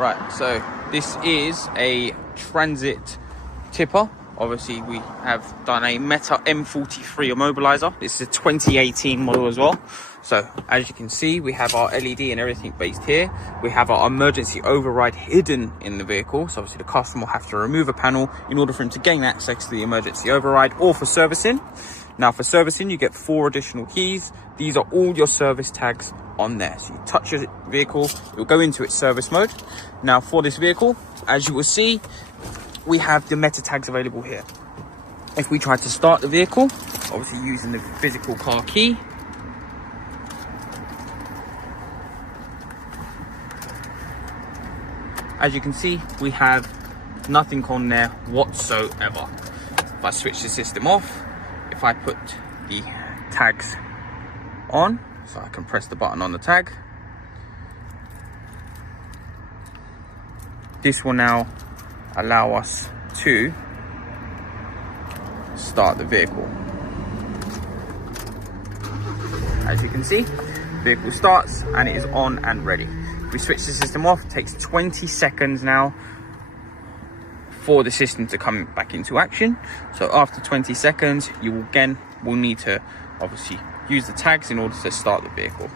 Right, so this is a transit tipper. Obviously, we have done a Meta M43 Immobiliser. This is a 2018 model as well. So, as you can see, we have our LED and everything based here. We have our emergency override hidden in the vehicle. So, obviously, the customer will have to remove a panel in order for him to gain access to the emergency override or for servicing. Now, for servicing, you get 4 additional keys. These are all your service tags on there. So, you touch your vehicle, it will go into its service mode. Now, for this vehicle, as you will see, we have the Meta tags available here. If we try to start the vehicle, obviously using the physical car key, as you can see, we have nothing on there whatsoever. If I switch the system off, if I put the tags on, so I can press the button on the tag, this will now allow us to start the vehicle. As you can see, the vehicle starts and it is on and ready. If we switch the system off, it takes 20 seconds now for the system to come back into action. So after 20 seconds, you will need to obviously use the tags in order to start the vehicle.